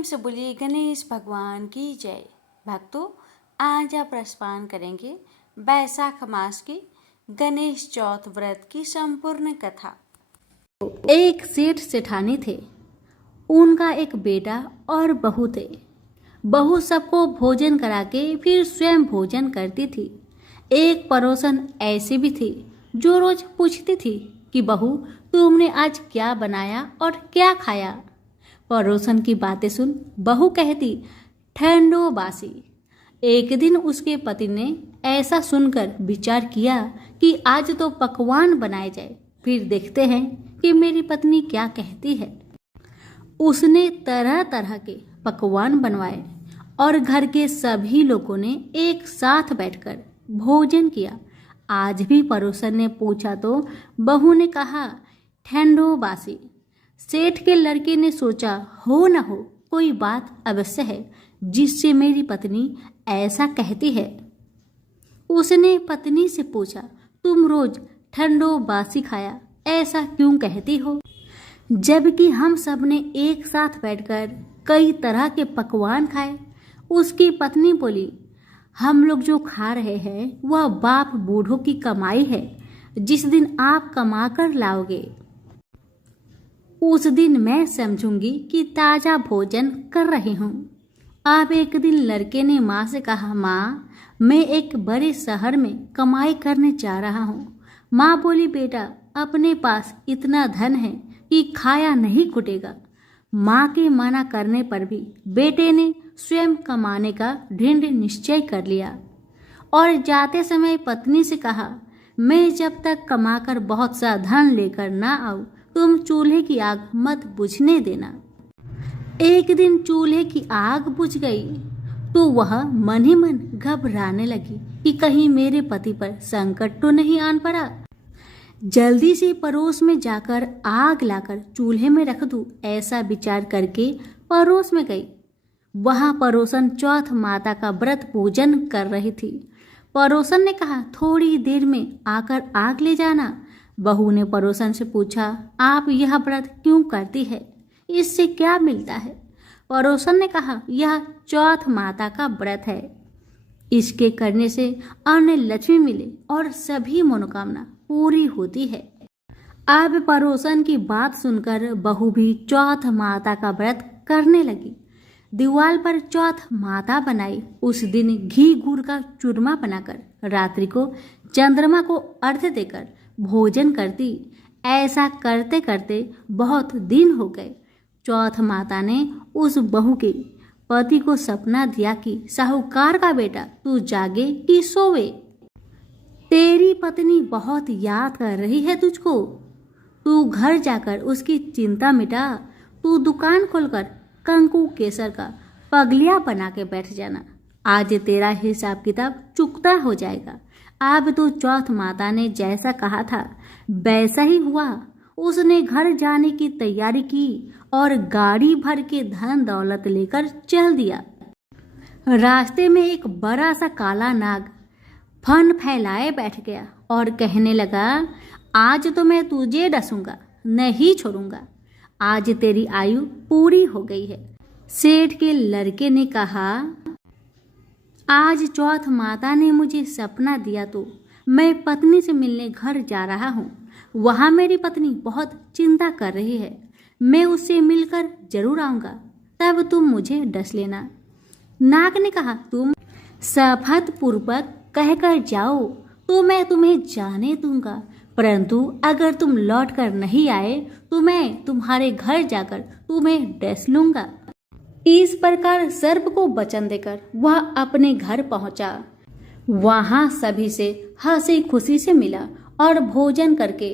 प्रेम से बोलिए गणेश भगवान की जय। भक्तों, आज आप रसपान करेंगे बैसाख मास की गणेश चौथ व्रत की संपूर्ण कथा। एक सेठ सेठानी थे। उनका एक बेटा और बहू थे। बहू सबको भोजन करा के फिर स्वयं भोजन करती थी। एक पड़ोसन ऐसी भी थी जो रोज पूछती थी कि बहू, तुमने आज क्या बनाया और क्या खाया। पड़ोसन की बातें सुन बहू कहती, ठंडो बासी। एक दिन उसके पति ने ऐसा सुनकर विचार किया कि आज तो पकवान बनाए जाए, फिर देखते हैं कि मेरी पत्नी क्या कहती है। उसने तरह तरह के पकवान बनवाए और घर के सभी लोगों ने एक साथ बैठकर भोजन किया। आज भी पड़ोसन ने पूछा तो बहू ने कहा, ठंडो बासी। सेठ के लड़के ने सोचा, हो न हो कोई बात अवश्य है जिससे मेरी पत्नी ऐसा कहती है। उसने पत्नी से पूछा, तुम रोज ठंडो बासी खाया ऐसा क्यों कहती हो, जबकि हम सब ने एक साथ बैठकर कई तरह के पकवान खाए। उसकी पत्नी बोली, हम लोग जो खा रहे हैं वह बाप बूढ़ों की कमाई है। जिस दिन आप कमा कर लाओगे उस दिन मैं समझूंगी कि ताजा भोजन कर रही हूँ। अब एक दिन लड़के ने माँ से कहा, माँ, मैं एक बड़े शहर में कमाई करने जा रहा हूँ। माँ बोली, बेटा, अपने पास इतना धन है कि खाया नहीं छूटेगा। माँ के मना करने पर भी बेटे ने स्वयं कमाने का दृढ़ निश्चय कर लिया और जाते समय पत्नी से कहा, मैं जब तक कमाकर बहुत सा धन लेकर ना आऊं तुम चूल्हे की आग मत बुझने देना। एक दिन चूल्हे की आग बुझ गई तो वह मन ही मन घबराने लगी कि कहीं मेरे पति पर संकट तो नहीं आन पड़ा। जल्दी से पड़ोस में जाकर आग लाकर चूल्हे में रख दूं, ऐसा विचार करके पड़ोस में गई। वहां पड़ोसन चौथ माता का व्रत पूजन कर रही थी। पड़ोसन ने कहा, थोड़ी देर में आकर आग ले जाना। बहू ने पड़ोसन से पूछा, आप यह व्रत क्यों करती है, इससे क्या मिलता है। पड़ोसन ने कहा, यह चौथ माता का व्रत है, इसके करने से अन्न लक्ष्मी मिले और सभी मनोकामना पूरी होती है। अब पड़ोसन की बात सुनकर बहू भी चौथ माता का व्रत करने लगी। दीवार पर चौथ माता बनाई। उस दिन घी गुड़ का चूरमा बनाकर रात्रि को चंद्रमा को अर्घ्य देकर भोजन करती। ऐसा करते करते बहुत दिन हो गए। चौथ माता ने उस बहू के पति को सपना दिया कि साहूकार का बेटा तू जागे कि सोवे, तेरी पत्नी बहुत याद कर रही है तुझको। तू घर जाकर उसकी चिंता मिटा। तू दुकान खोलकर कंकु केसर का पगलिया बना के बैठ जाना। आज तेरा हिसाब किताब चुकता हो जाएगा। अब तो चौथ माता ने जैसा कहा था वैसा ही हुआ। उसने घर जाने की तैयारी की और गाड़ी भर के धन दौलत लेकर चल दिया। रास्ते में एक बड़ा सा काला नाग फन फैलाए बैठ गया और कहने लगा, आज तो मैं तुझे डसूंगा, नहीं छोड़ूंगा। आज तेरी आयु पूरी हो गई है। सेठ के लड़के ने कहा, आज चौथ माता ने मुझे सपना दिया तो मैं पत्नी से मिलने घर जा रहा हूँ। वहाँ मेरी पत्नी बहुत चिंता कर रही है। मैं उससे मिलकर जरूर आऊँगा, तब तुम मुझे डस लेना। नाग ने कहा, तुम शपथ पूर्वक कहकर जाओ तो मैं तुम्हें जाने दूंगा, परंतु अगर तुम लौट कर नहीं आए तो मैं तुम्हारे घर जाकर तुम्हें डस लूंगा। इस प्रकार सर्प को वचन देकर वह अपने घर पहुंचा। वहां सभी से हंसी खुशी से मिला और भोजन करके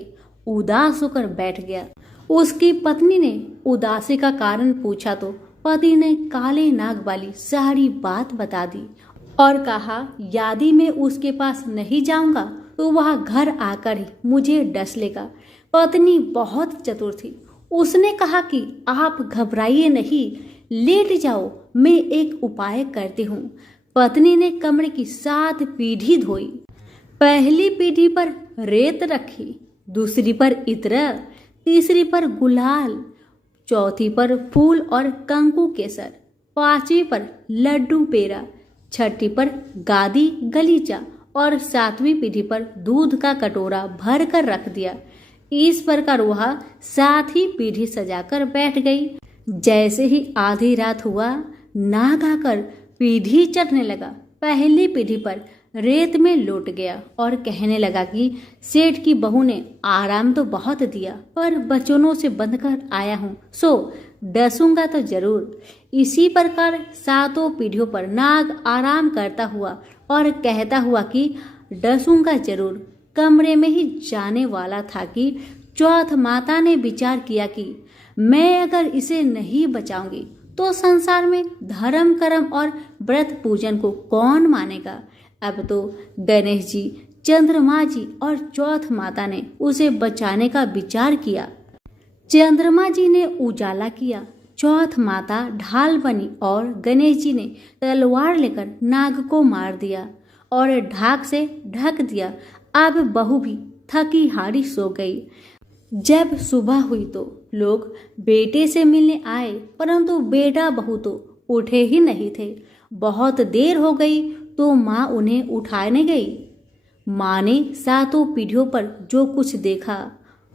उदास होकर बैठ गया। उसकी पत्नी ने उदासी का कारण पूछा तो पति ने काले नाग वाली सारी बात बता दी और कहा, यदि मैं उसके पास नहीं जाऊंगा तो वह घर आकर ही मुझे डस लेगा। पत्नी बहुत चतुर थी। उसने कहा कि आप घबराइए नहीं, लेट जाओ, मैं एक उपाय करती हूँ। पत्नी ने कमरे की 7 पीढ़ी धोई। पहली पीढ़ी पर रेत रखी, दूसरी पर इत्र, तीसरी पर गुलाल, चौथी पर फूल और कंकु केसर, पांचवी पर लड्डू पेड़ा, छठी पर गादी गलीचा और सातवीं पीढ़ी पर दूध का कटोरा भर कर रख दिया। इस प्रकार वह 7 ही पीढ़ी सजाकर बैठ गई। जैसे ही आधी रात हुआ, नाग आकर पीढ़ी चढ़ने लगा। पहली पीढ़ी पर रेत में लौट गया और कहने लगा कि सेठ की बहू ने आराम तो बहुत दिया, पर बचनों से बंध कर आया हूँ, सो डसूंगा तो जरूर। इसी प्रकार 7 पीढ़ियों पर नाग आराम करता हुआ और कहता हुआ कि डसूंगा जरूर कमरे में ही जाने वाला था कि चौथ माता ने विचार किया कि मैं अगर इसे नहीं बचाऊंगी तो संसार में धर्म कर्म और व्रत पूजन को कौन मानेगा। अब तो गणेश जी, चंद्रमा जी और चौथ माता ने उसे बचाने का विचार किया। चंद्रमा जी ने उजाला किया, चौथ माता ढाल बनी और गणेश जी ने तलवार लेकर नाग को मार दिया और ढाक से ढक दिया। अब बहू भी थकी हारी सो गई। जब सुबह हुई तो लोग बेटे से मिलने आए, परंतु बेटा बहू तो उठे ही नहीं थे। बहुत देर हो गई तो माँ उन्हें उठाने गई। माँ ने 7 पीढ़ियों पर जो कुछ देखा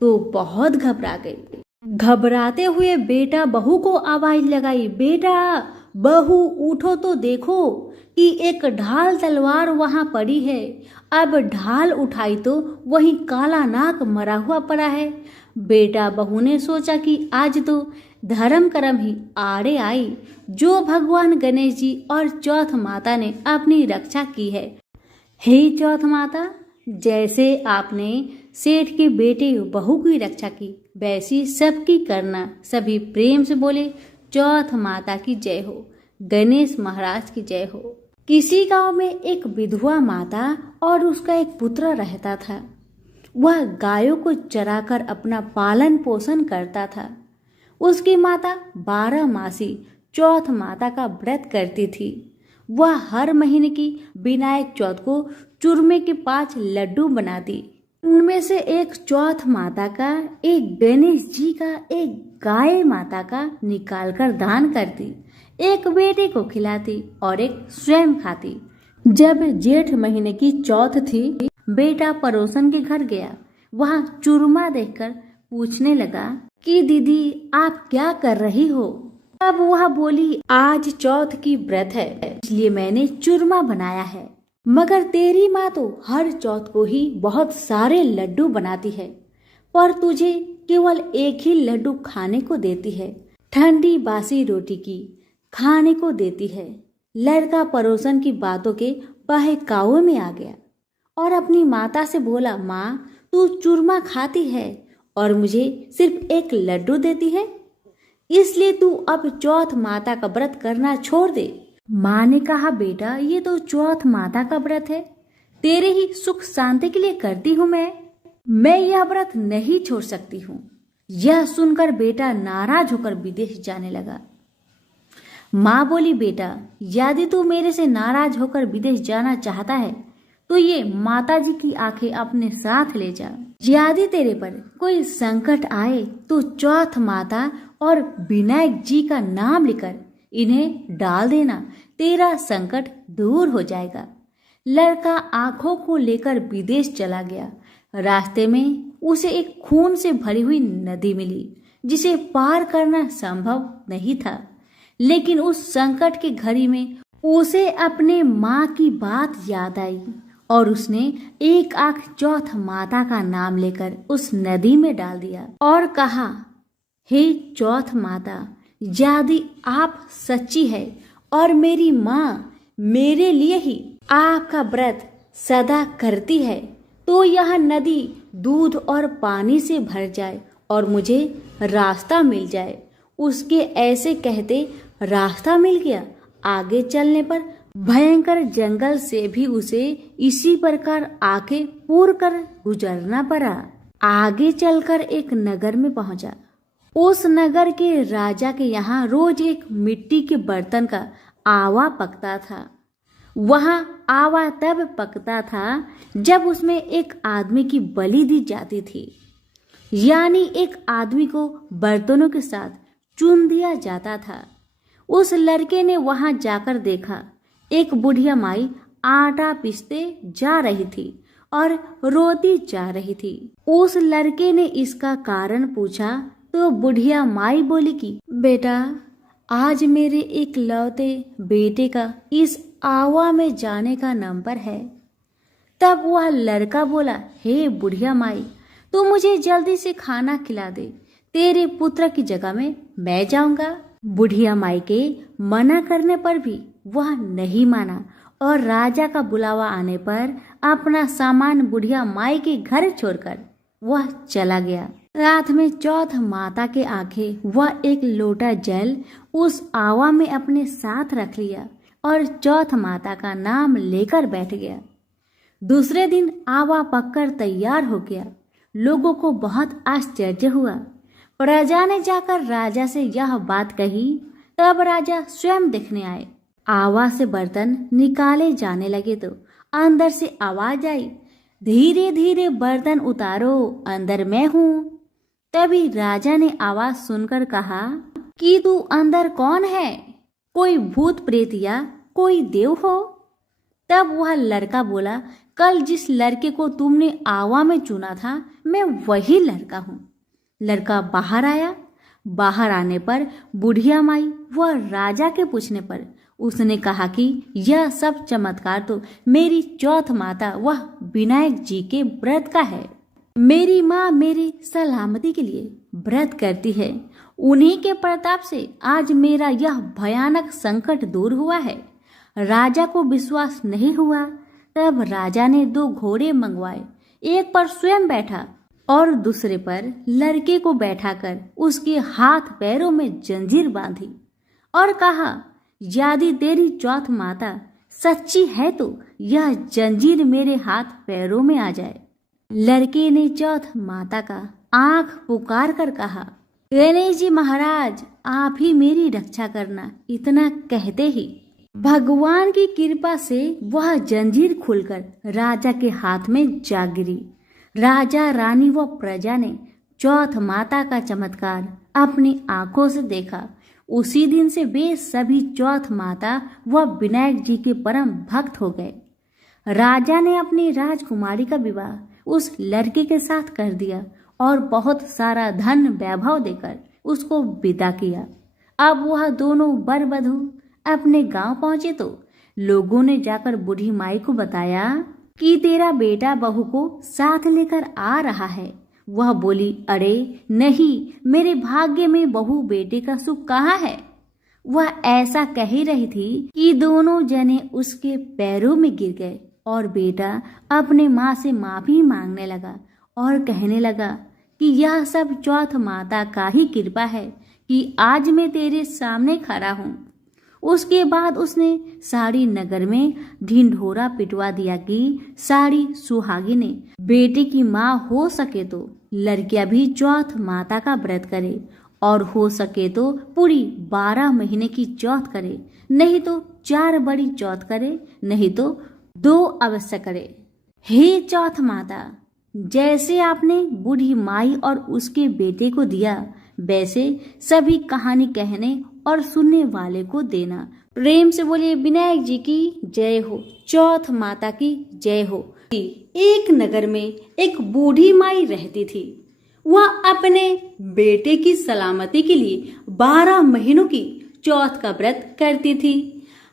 तो बहुत घबरा गई। घबराते हुए बेटा बहू को आवाज लगाई, बेटा बहू उठो तो देखो कि एक ढाल तलवार वहां पड़ी है। अब ढाल उठाई तो वहीं काला नाग मरा हुआ पड़ा है। बेटा बहू ने सोचा कि आज तो धर्म कर्म ही आड़े आई, जो भगवान गणेश जी और चौथ माता ने अपनी रक्षा की है। हे चौथ माता, जैसे आपने सेठ के बेटे बहू की रक्षा की, वैसी सबकी करना। सभी प्रेम से बोले, चौथ माता की जय हो, गणेश महाराज की जय हो। किसी गांव में एक विधवा माता और उसका एक पुत्र रहता था। वह गायों को चराकर अपना पालन पोषण करता था। उसकी माता 12 मासी चौथ माता का व्रत करती थी। वह हर महीने की विनायक चौथ को चूरमे के 5 लड्डू बनाती। उनमें से एक चौथ माता का, एक गणेश जी का, एक गाय माता का निकालकर दान करती, एक बेटे को खिलाती और एक स्वयं खाती। जब जेठ महीने की चौथ थी, बेटा पड़ोसन के घर गया। वहां चूरमा देखकर पूछने लगा कि दीदी आप क्या कर रही हो। अब वह बोली, आज चौथ की व्रत है, इसलिए मैंने चूरमा बनाया है। मगर तेरी माँ तो हर चौथ को ही बहुत सारे लड्डू बनाती है, पर तुझे केवल एक ही लड्डू खाने को देती है। ठंडी बासी रोटी की खाने को देती है। लड़का पड़ोसन की बातों के बहकावे में आ गया और अपनी माता से बोला, माँ तू चूरमा खाती है और मुझे सिर्फ एक लड्डू देती है, इसलिए तू अब चौथ माता का व्रत करना छोड़ दे। माँ ने कहा, बेटा ये तो चौथ माता का व्रत है, तेरे ही सुख शांति के लिए करती हूँ मैं यह व्रत नहीं छोड़ सकती हूँ। यह सुनकर बेटा नाराज होकर विदेश जाने लगा। माँ बोली, बेटा यदि तू मेरे से नाराज होकर विदेश जाना चाहता है तो ये माताजी की आंखें अपने साथ ले जा। यदि तेरे पर कोई संकट आए तो चौथ माता और विनायक जी का नाम लेकर इन्हें डाल देना, तेरा संकट दूर हो जाएगा। लड़का आंखों को लेकर विदेश चला गया। रास्ते में उसे एक खून से भरी हुई नदी मिली, जिसे पार करना संभव नहीं था। लेकिन उस संकट की घड़ी में उसे अपने माँ की बात याद आई और उसने एक आंख चौथ माता का नाम लेकर उस नदी में डाल दिया और कहा, हे चौथ माता, यदि आप सच्ची है और मेरी माँ मेरे लिए ही आपका व्रत सदा करती है, तो यह नदी दूध और पानी से भर जाए और मुझे रास्ता मिल जाए। उसके ऐसे कहते रास्ता मिल गया। आगे चलने पर भयंकर जंगल से भी उसे इसी प्रकार आंखें पूर कर गुजरना पड़ा। आगे चलकर एक नगर में पहुंचा। उस नगर के राजा के यहाँ रोज एक मिट्टी के बर्तन का आवा पकता था। वहाँ आवा तब पकता था जब उसमें एक आदमी की बलि दी जाती थी, यानी एक आदमी को बर्तनों के साथ चुन दिया जाता था। उस लड़के ने वहां जाकर देखा, एक बुढ़िया माई आटा पीसते जा रही थी और रोती जा रही थी। उस लड़के ने इसका कारण पूछा तो बुढ़िया माई बोली कि बेटा, आज मेरे एक लौते बेटे का इस आवा में जाने का नंबर है। तब वह लड़का बोला, हे बुढ़िया माई, तू मुझे जल्दी से खाना खिला दे, तेरे पुत्र की जगह में मैं जाऊंगा। बुढ़िया माई के मना करने पर भी वह नहीं माना और राजा का बुलावा आने पर अपना सामान बुढ़िया माई के घर छोड़कर वह चला गया। रात में चौथ माता के आंखें वह एक लोटा जल उस आवा में अपने साथ रख लिया और चौथ माता का नाम लेकर बैठ गया। दूसरे दिन आवा पककर तैयार हो गया। लोगों को बहुत आश्चर्य हुआ। प्रजा ने जाकर राजा से यह बात कही। तब राजा स्वयं देखने आए। आवा से बर्तन निकाले जाने लगे तो अंदर से आवाज आई, धीरे धीरे बर्तन उतारो, अंदर मैं हूँ। तभी राजा ने आवाज सुनकर कहा कि तू अंदर कौन है? कोई भूत प्रेत या कोई देव हो? तब वह लड़का बोला, कल जिस लड़के को तुमने आवा में चुना था, मैं वही लड़का हूँ। लड़का बाहर आया। बाहर आने पर बुढ़िया माई वह राजा के पूछने पर उसने कहा कि यह सब चमत्कार तो मेरी चौथ माता वह विनायक जी के व्रत का है। मेरी माँ मेरी सलामती के लिए व्रत करती है। उन्हीं के प्रताप से आज मेरा यह भयानक संकट दूर हुआ है। राजा को विश्वास नहीं हुआ। तब राजा ने 2 घोड़े मंगवाए। एक पर स्वयं बैठा और दूसरे पर लड़के को बैठाकर उसके हाथ पैरों में जंजीर बांधी और कहा, यदि तेरी चौथ माता सच्ची है तो यह जंजीर मेरे हाथ पैरों में आ जाए। लड़के ने चौथ माता का आंख पुकार कर कहा, गणेश जी महाराज, आप ही मेरी रक्षा करना। इतना कहते ही भगवान की कृपा से वह जंजीर खुलकर राजा के हाथ में जा गिरी। राजा, रानी व प्रजा ने चौथ माता का चमत्कार अपनी आंखों से देखा। उसी दिन से वे सभी चौथ माता व विनायक जी के परम भक्त हो गए। राजा ने अपनी राजकुमारी का विवाह उस लड़के के साथ कर दिया और बहुत सारा धन वैभव देकर उसको विदा किया। अब वह दोनों वर वधू अपने गांव पहुंचे तो लोगों ने जाकर बूढ़ी माई को बताया कि तेरा बेटा बहू को साथ लेकर आ रहा है। वह बोली, अरे नहीं, मेरे भाग्य में बहू बेटे का सुख कहाँ है? वह ऐसा कह ही रही थी कि दोनों जने उसके पैरों में गिर गए और बेटा अपने माँ से माफी मांगने लगा और कहने लगा कि यह सब चौथ माता का ही कृपा है कि आज मैं तेरे सामने खड़ा हूँ। उसके बाद उसने सारी नगर में ढिंढोरा पिटवा दिया कि सारी सुहागी ने बेटे की माँ हो सके तो लड़कियां भी चौथ माता का व्रत करे और हो सके तो पूरी 12 महीने की चौथ करे, नहीं तो 4 बड़ी चौथ करे, नहीं तो 2 अवश्य करे। हे चौथ माता, जैसे आपने बूढ़ी माई और उसके बेटे को दिया, वैसे सभी कहानी कहने और सुनने वाले को देना। प्रेम से बोलिए विनायक जी की जय हो, चौथ माता की जय हो। एक नगर में एक बूढ़ी माई रहती थी। वह अपने बेटे की सलामती के लिए 12 महीनों की चौथ का व्रत करती थी।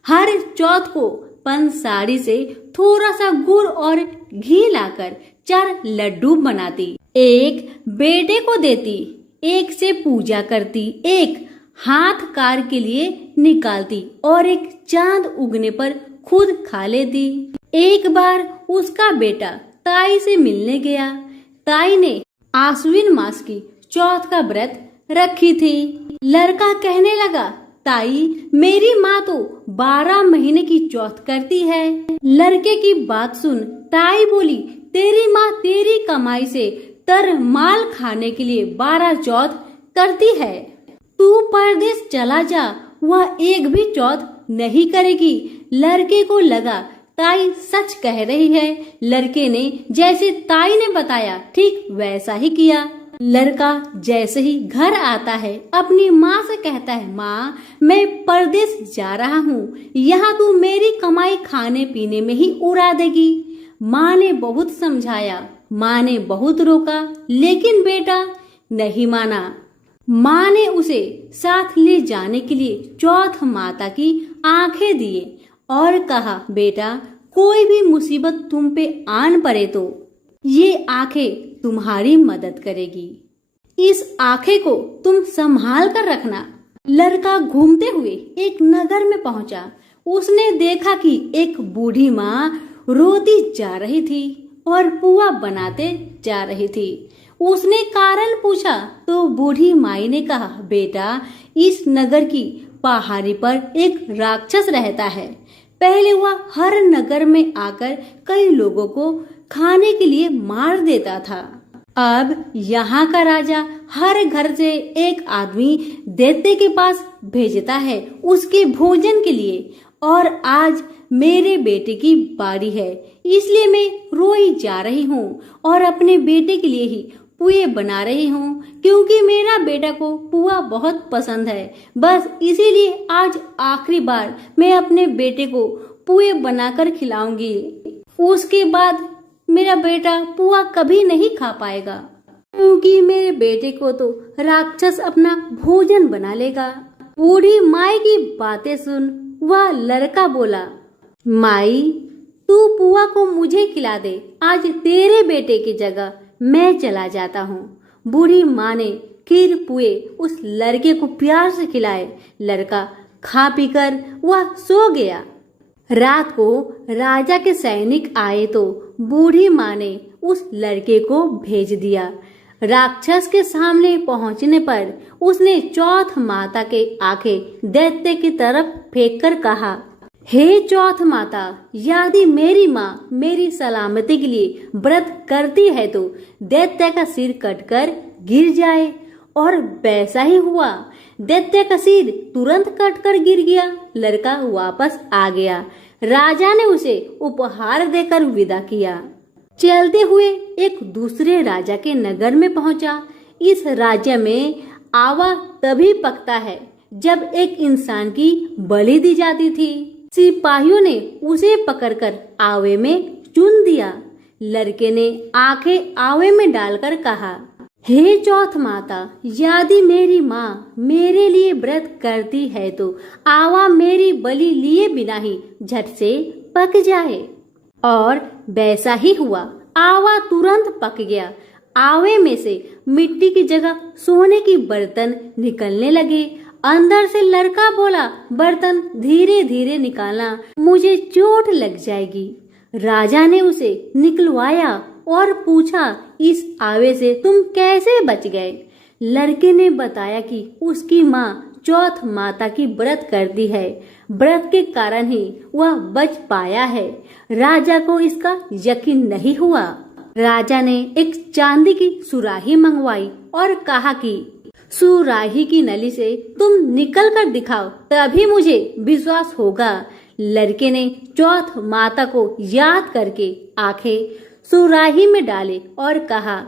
हर चौथ को पंसारी से थोड़ा सा गुड़ और घी लाकर 4 लड्डू बनाती, एक बेटे को देती, एक से पूजा करती, एक हाथ कार के लिए निकालती और एक चांद उगने पर खुद खा लेती। एक बार उसका बेटा ताई से मिलने गया। ताई ने आश्विन मास की चौथ का व्रत रखी थी। लड़का कहने लगा, ताई, मेरी माँ तो 12 महीने की चौथ करती है। लड़के की बात सुन ताई बोली, तेरी माँ तेरी कमाई से तर माल खाने के लिए 12 चौथ करती है। तू परदेश चला जा, वह एक भी चौथ नहीं करेगी। लड़के को लगा ताई सच कह रही है। लड़के ने जैसे ताई ने बताया ठीक वैसा ही किया। लड़का जैसे ही घर आता है अपनी माँ से कहता है, माँ मैं परदेश जा रहा हूँ, यहाँ तू मेरी कमाई खाने पीने में ही उड़ा देगी। माँ ने बहुत समझाया, माँ ने बहुत रोका, लेकिन बेटा नहीं माना। माँ ने उसे साथ ले जाने के लिए चौथ माता की आंखें दिए और कहा, बेटा कोई भी मुसीबत तुम पे आन पड़े तो ये आंखें तुम्हारी मदद करेगी, इस आंखें को तुम संभाल कर रखना। लड़का घूमते हुए एक नगर में पहुंचा। उसने देखा कि एक बूढ़ी माँ रोती जा रही थी और पुआ बनाते जा रही थी। उसने कारण पूछा तो बूढ़ी माई ने कहा, बेटा इस नगर की पहाड़ी पर एक राक्षस रहता है। पहले वह हर नगर में आकर कई लोगों को खाने के लिए मार देता था। अब यहाँ का राजा हर घर से एक आदमी दैत्य के पास भेजता है उसके भोजन के लिए, और आज मेरे बेटे की बारी है, इसलिए मैं रोई जा रही हूँ और अपने बेटे के लिए ही पुए बना रही हूँ, क्योंकि मेरा बेटा को पुआ बहुत पसंद है। बस इसीलिए आज आखिरी बार मैं अपने बेटे को पुए बनाकर खिलाऊंगी। उसके बाद मेरा बेटा पुआ कभी नहीं खा पाएगा, क्योंकि मेरे बेटे को तो राक्षस अपना भोजन बना लेगा। बूढ़ी माई की बातें सुन वह लड़का बोला, माई तू पुआ को मुझे खिला दे, आज तेरे बेटे की जगह मैं चला जाता हूँ। बूढ़ी माँ ने खीर पुए उस लड़के को प्यार से खिलाए। लड़का खा पीकर वह सो गया। रात को राजा के सैनिक आए तो बूढ़ी माँ ने उस लड़के को भेज दिया। राक्षस के सामने पहुंचने पर उसने चौथ माता के आंखें दैत्य की तरफ फेंककर कहा, हे चौथ माता, यदि मेरी माँ मेरी सलामती के लिए व्रत करती है तो दैत्य का सिर कटकर गिर जाए। और वैसा ही हुआ। दैत्य का सिर तुरंत कटकर गिर गया। लड़का वापस आ गया। राजा ने उसे उपहार देकर विदा किया। चलते हुए एक दूसरे राजा के नगर में पहुंचा। इस राज्य में आवा तभी पकता है जब एक इंसान की बलि दी जाती थी। सिपाहियों ने उसे पकड़कर आवे में चुन दिया। लड़के ने आंखें आवे में डालकर कहा, हे चौथ माता, यदि मेरी माँ मेरे लिए व्रत करती है तो आवा मेरी बलि लिए बिना ही झट से पक जाए। और वैसा ही हुआ। आवा तुरंत पक गया। आवे में से मिट्टी की जगह सोने की बर्तन निकलने लगे। अंदर से लड़का बोला, बर्तन धीरे धीरे निकालना, मुझे चोट लग जाएगी। राजा ने उसे निकलवाया और पूछा, इस आवे से तुम कैसे बच गए? लड़के ने बताया कि उसकी माँ चौथ माता की व्रत करती है, व्रत के कारण ही वह बच पाया है। राजा को इसका यकीन नहीं हुआ। राजा ने एक चांदी की सुराही मंगवाई और कहा कि सुराही की नली से तुम निकल कर दिखाओ, तभी मुझे विश्वास होगा। लड़के ने चौथ माता को याद करके आंखें सुराही में डाले और कहा,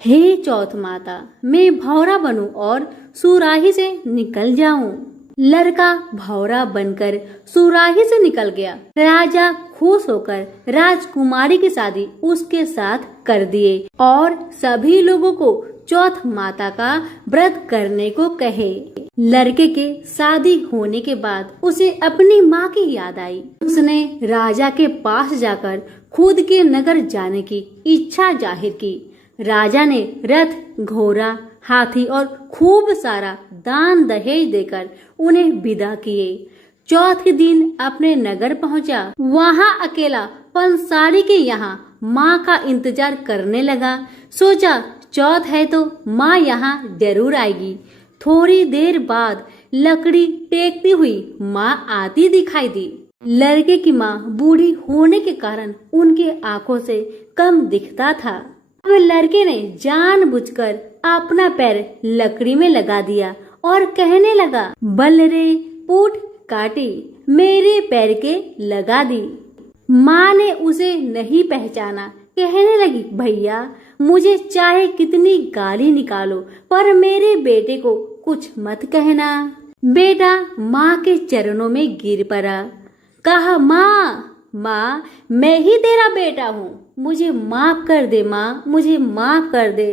हे चौथ माता, मैं भौरा बनूं और सुराही से निकल जाऊं। लड़का भौरा बनकर सुराही से निकल गया। राजा खुश होकर राजकुमारी की शादी उसके साथ कर दिए और सभी लोगों को चौथ माता का व्रत करने को कहे। लड़के के शादी होने के बाद उसे अपनी माँ की याद आई। उसने राजा के पास जाकर खुद के नगर जाने की इच्छा जाहिर की। राजा ने रथ, घोड़ा, हाथी और खूब सारा दान दहेज देकर उन्हें विदा किए। चौथ के दिन अपने नगर पहुंचा। वहां अकेला पंसारी के यहाँ माँ का इंतजार करने लगा। सोचा चौथ है तो माँ यहाँ जरूर आएगी। थोड़ी देर बाद लकड़ी टेकती हुई माँ आती दिखाई दी। लड़के की माँ बूढ़ी होने के कारण उनके आंखों से कम दिखता था। अब लड़के ने जानबूझकर अपना पैर लकड़ी में लगा दिया और कहने लगा, बल रे पूठ काटी, मेरे पैर के लगा दी। माँ ने उसे नहीं पहचाना। कहने लगी, भैया मुझे चाहे कितनी गाली निकालो पर मेरे बेटे को कुछ मत कहना। बेटा माँ के चरणों में गिर पड़ा, कहा माँ माँ मैं ही तेरा बेटा हूँ, मुझे माफ कर दे माँ, मुझे माफ कर दे।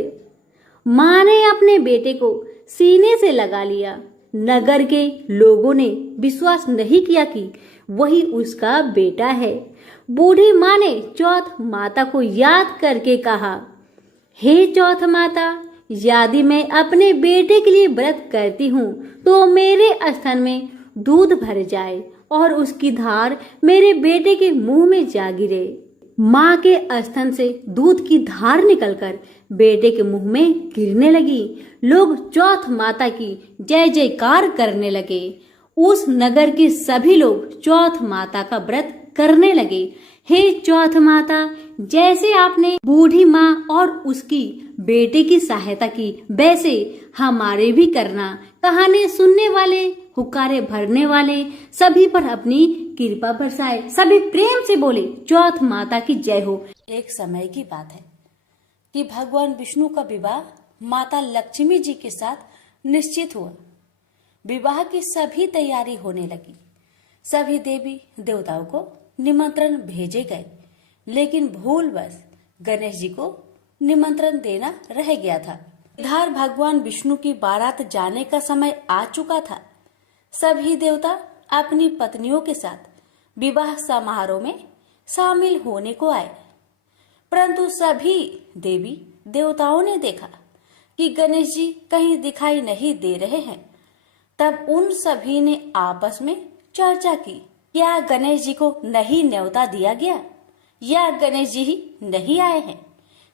माँ ने अपने बेटे को सीने से लगा लिया। नगर के लोगों ने विश्वास नहीं किया कि वही उसका बेटा है। बूढ़ी माँ ने चौथ माता को याद करके कहा, हे चौथ माता, यदि मैं अपने बेटे के लिए व्रत करती हूँ तो मेरे स्तन में दूध भर जाए और उसकी धार मेरे बेटे के मुंह में जा गिरे। माँ के स्तन से दूध की धार निकलकर बेटे के मुंह में गिरने लगी। लोग चौथ माता की जय जयकार करने लगे। उस नगर के सभी लोग चौथ माता का व्रत करने लगे। हे चौथ माता, जैसे आपने बूढ़ी माँ और उसकी बेटे की सहायता की वैसे हमारे भी करना। कहानी सुनने वाले, हुक्कारे भरने वाले सभी पर अपनी कृपा बरसाए। सभी प्रेम से बोले चौथ माता की जय हो। एक समय की बात है कि भगवान विष्णु का विवाह माता लक्ष्मी जी के साथ निश्चित हुआ। विवाह की सभी तैयारी होने लगी। सभी देवी देवताओं को निमंत्रण भेजे गए, लेकिन भूलवश गणेश जी को निमंत्रण देना रह गया था। इधर भगवान विष्णु की बारात जाने का समय आ चुका था। सभी देवता अपनी पत्नियों के साथ विवाह समारोह में शामिल होने को आए, परंतु सभी देवी देवताओं ने देखा कि गणेश जी कहीं दिखाई नहीं दे रहे हैं। तब उन सभी ने आपस में चर्चा की, क्या गणेश जी को नहीं न्योता दिया गया या गणेश जी ही नहीं आए हैं।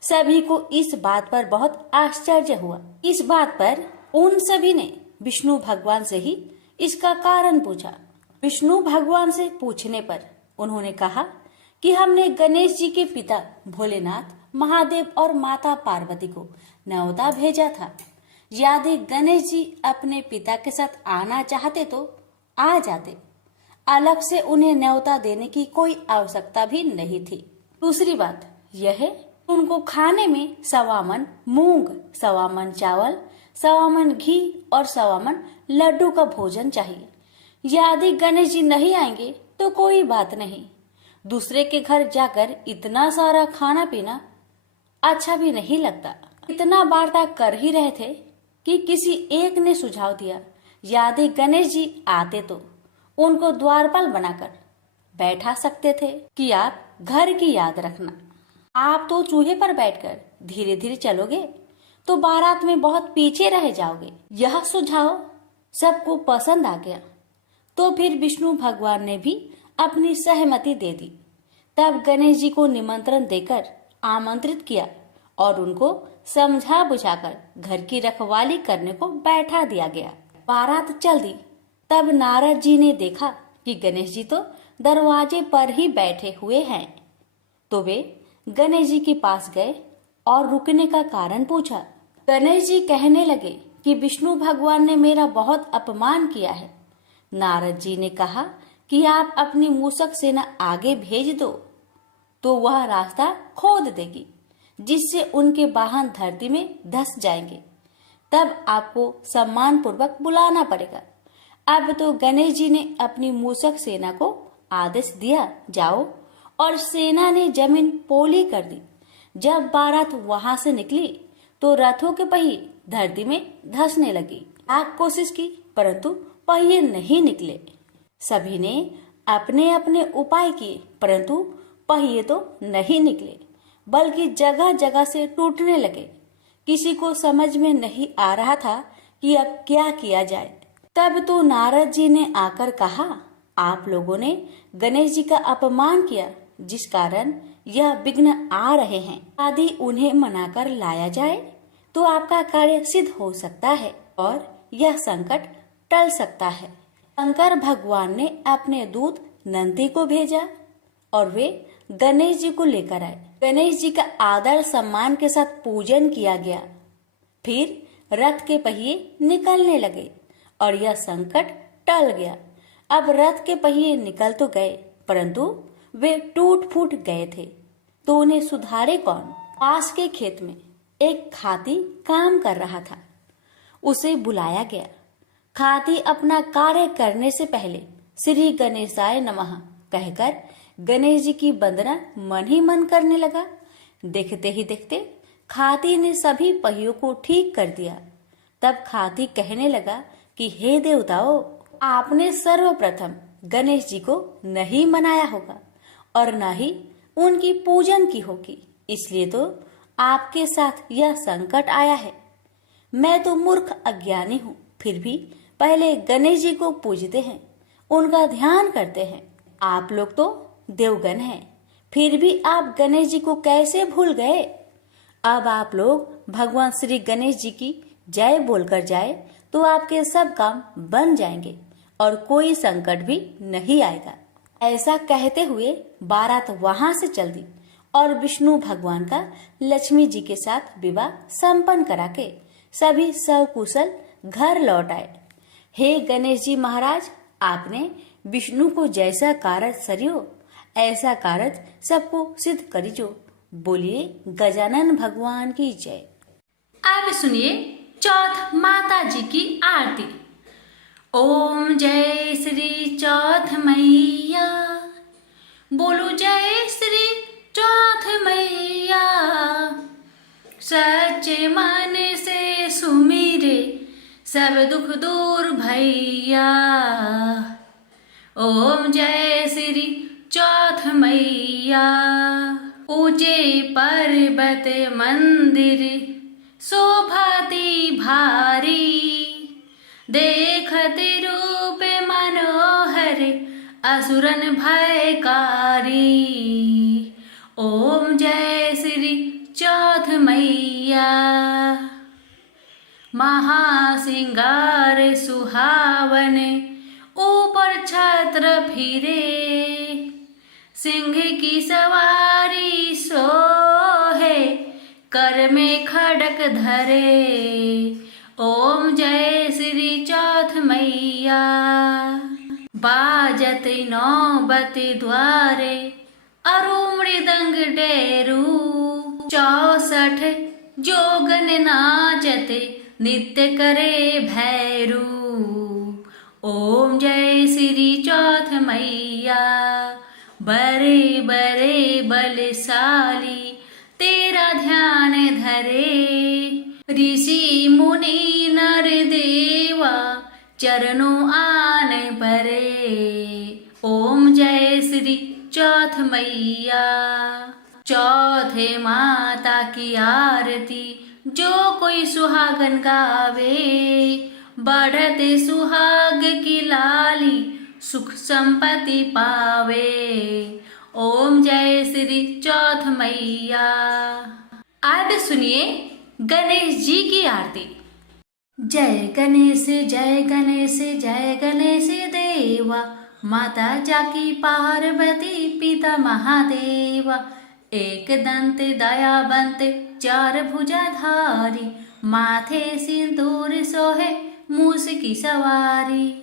सभी को इस बात पर बहुत आश्चर्य हुआ। इस बात पर उन सभी ने विष्णु भगवान से ही इसका कारण पूछा। विष्णु भगवान से पूछने पर उन्होंने कहा कि हमने गणेश जी के पिता भोलेनाथ, महादेव और माता पार्वती को न्योता भेजा था। यदि गणेश जी अपने पिता के साथ आना चाहते तो आ जाते, अलग से उन्हें न्योता देने की कोई आवश्यकता भी नहीं थी। दूसरी बात यह है, उनको खाने में 1.25 मन मूंग, 1.25 मन चावल, 1.25 मन घी और 1.25 मन लड्डू का भोजन चाहिए। यदि गणेश जी नहीं आएंगे तो कोई बात नहीं, दूसरे के घर जाकर इतना सारा खाना पीना अच्छा भी नहीं लगता। इतना वार्ता कर ही रहे थे कि किसी एक ने सुझाव दिया, यदि गणेश जी आते तो उनको द्वारपाल बनाकर बैठा सकते थे कि आप घर की याद रखना। आप तो चूहे पर बैठकर धीरे धीरे चलोगे तो बारात में बहुत पीछे रह जाओगे। यह सुझाव सबको पसंद आ गया, तो फिर विष्णु भगवान ने भी अपनी सहमति दे दी। तब गणेश जी को निमंत्रण देकर आमंत्रित किया और उनको समझा बुझाकर घर की रखवाली करने को बैठा दिया गया। बारात चल दी। तब नारद जी ने देखा कि गणेश जी तो दरवाजे पर ही बैठे हुए हैं, तो वे गणेश जी के पास गए और रुकने का कारण पूछा। गणेश जी कहने लगे कि विष्णु भगवान ने मेरा बहुत अपमान किया है। नारद जी ने कहा कि आप अपनी मूषक सेना आगे भेज दो तो वह रास्ता खोद देगी, जिससे उनके वाहन धरती में धंस जाएंगे। तब आपको सम्मान पूर्वक बुलाना पड़ेगा। अब तो गणेश जी ने अपनी मूषक सेना को आदेश दिया, जाओ, और सेना ने जमीन पोली कर दी। जब बारात वहां से निकली तो रथों के पहिए धरती में धंसने लगी। आप कोशिश की परंतु पहिए नहीं निकले। सभी ने अपने अपने उपाय किए परंतु पहिए तो नहीं निकले, बल्कि जगह जगह से टूटने लगे। किसी को समझ में नहीं आ रहा था कि अब क्या किया जाए। तब तो नारद जी ने आकर कहा, आप लोगों ने गणेश जी का अपमान किया, जिस कारण यह विघ्न आ रहे हैं। यदि उन्हें मनाकर लाया जाए तो आपका कार्य सिद्ध हो सकता है और यह संकट टल सकता है। शंकर भगवान ने अपने दूत नंदी को भेजा और वे गणेश जी को लेकर आए। गणेश जी का आदर सम्मान के साथ पूजन किया गया। फिर रथ के पहिए निकलने लगे और यह संकट टल गया। अब रथ के पहिए निकल तो गए परंतु वे टूट फूट गए थे, तो उन्हें सुधारे कौन। पास के खेत में एक खाती काम कर रहा था। उसे बुलाया गया। खाती अपना कार्य करने से पहले श्री गणेशाय नमः कहकर गणेश जी की वंदना मन ही मन करने लगा। देखते ही देखते खाती ने सभी पहियों को ठीक कर दिया। तब खाती कहने लगा कि हे देवताओं, आपने सर्वप्रथम गणेश जी को नहीं मनाया होगा और न ही उनकी पूजन की होगी, इसलिए तो आपके साथ यह संकट आया है। मैं तो मूर्ख अज्ञानी हूँ, फिर भी पहले गणेश जी को पूजते हैं, उनका ध्यान करते हैं। आप लोग तो देवगण हैं, फिर भी आप गणेश जी को कैसे भूल गए? अब आप लोग भगवान श्री गणेश जी की जय बोलकर जाए तो आपके सब काम बन जाएंगे और कोई संकट भी नहीं आएगा। ऐसा कहते हुए बारात वहां से चल दी और विष्णु भगवान का लक्ष्मी जी के साथ विवाह संपन्न करा के सभी सकुशल घर लौट आए। हे गणेश जी महाराज, आपने विष्णु को जैसा कार्य सरियो ऐसा कार्य सबको सिद्ध करिजो। बोलिए गजानन भगवान की जय। अब सुनिए चौथ माता जी की आरती। ओम जय श्री चौथ मैया, बोलो जय श्री चौथ मैया। सच्चे मन से सुमिरे सब दुख दूर भैया। ओम जय श्री चौथ मैया। ऊंचे पर्वत मंदिर शोभाती भारी, देखत रूप मनोहर असुरन भयकारी। ओम जय श्री चौथ मैया। महासिंगार सुहावन ऊपर छत्र फिरे, सिंह की सवारी सोहे कर में खड़क धरे। ओम जय श्री चौथ मैया। बाजत नौबत द्वारे अरु मृदंग डेरू, 64 जोगन नाचत नित्य करे भैरू। ओम जय श्री चौथ मैया। बरे बरे बलशाली तेरा ध्यान धरे, ऋषि मुनि नर देवा चरणों आन परे। ओम जय श्री चौथ मैया। चौथे माता की आरती जो कोई सुहागन गावे, बढ़ते सुहाग की लाली सुख संपत्ति पावे। ओम जय श्री चौथ मैया। अब सुनिए गणेश जी की आरती। जय गणेश जय गणेश जय गणेश देवा, माता जाकी पार्वती पिता महादेवा। एक दंत दयावंत चार भुजाधारी, माथे सिंदूर सोहे मूस की सवारी।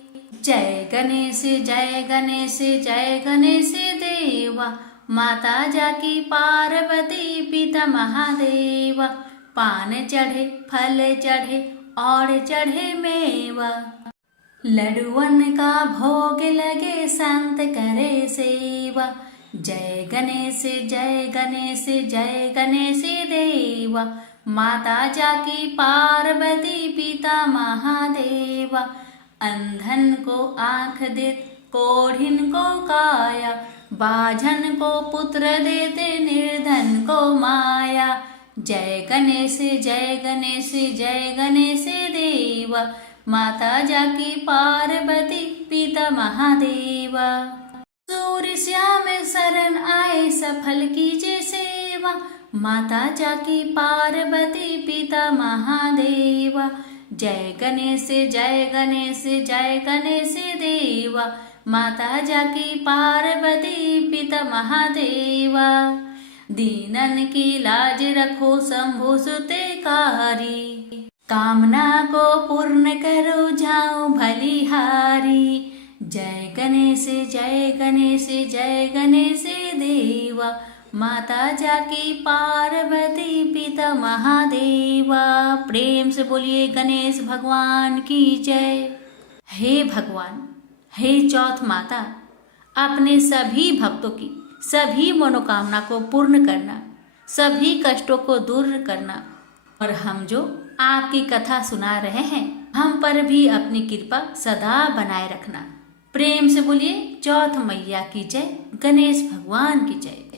जय गणेश जय गणेश जय गणेश देवा, माता जाकी पार्वती पिता महादेवा। पान चढ़े फल चढ़े और चढ़े मेवा, लड्डुअन का भोग लगे संत करे सेवा। जय गणेश जय गणेश जय गणेश देवा, माता जाकी पार्वती पिता महादेवा। अंधन को आँख देत कोढ़िन को काया, बाझन को पुत्र देते निर्धन को माया। जय गणेश जय गणेश जय गणेश देवा, माता जाकी पार्वती पिता महादेवा। सूर्य श्याम शरण आए सफल कीजे सेवा, माता जाकी पार्वती पिता महादेवा। जय गणेश जय गणेश जय गणेश देवा, माता जाकी पार्वती पिता महादेवा। दीनन की लाज रखो शंभु सुतेकारी, कामना को पूर्ण करो जाओ भलिहारी। जय गणेश जय गणेश जय गणेश देवा, माता जाकी पार्वती पिता महादेवा। प्रेम से बोलिए गणेश भगवान की जय। हे भगवान, हे चौथ माता, अपने सभी भक्तों की सभी मनोकामना को पूर्ण करना, सभी कष्टों को दूर करना, और हम जो आपकी कथा सुना रहे हैं हम पर भी अपनी कृपा सदा बनाए रखना। प्रेम से बोलिए चौथ मैया की जय, गणेश भगवान की जय।